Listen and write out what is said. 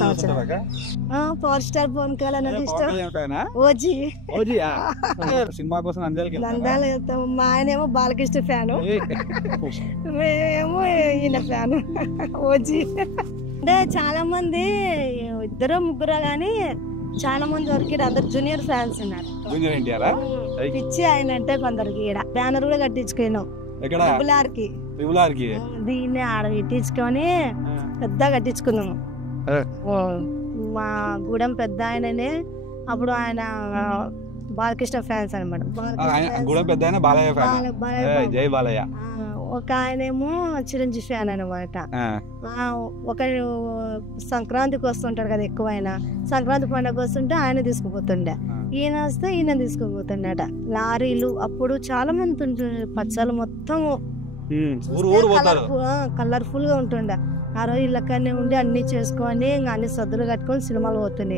సంవత్సరం. Power star Pawan Kalyan అంటే ఇష్టం. ఓజీ సినిమా కోసం నందాలు వెళ్తాం. మా ఆయన ఏమో బాలకృష్ణ ఫ్యాను, మేమేమో ఈయన ఫ్యాను ఓజీ. అంటే చాలా మంది 2-3 గానీ చాలా మంది వరకు అందరు జూనియర్ ఫ్యాన్స్ ఉన్నారు. పిచ్చి ఆయన అంటే కొందరికి బ్యానర్ కూడా కట్టించుకున్నాం దీన్ని ఆడ పెట్టించుకొని పెద్ద కట్టించుకున్నాము. మా గూడెం పెద్ద ఆయననే అప్పుడు ఆయన బాలకృష్ణ ఫ్యాన్స్ అనమాట. ఒక ఆయనేమో చిరంజీవి ఫ్యాన్ అనమాట. ఒక సంక్రాంతికి వస్తుంటాడు కదా ఎక్కువ, ఆయన సంక్రాంతి పండుగ వస్తుంటే ఆయన తీసుకుపోతుండే, ఈయన వస్తే ఈయన తీసుకుపోతుండట. లారీలు అప్పుడు చాలా మంది ఉంటుండే, పచ్చలు మొత్తం కలర్ఫుల్ గా ఉంటుండే. ఆ రోజు ఇళ్ళకనే ఉండి అన్ని చేసుకొని అన్ని సద్దులు కట్టుకొని సినిమాలు పోతుండే.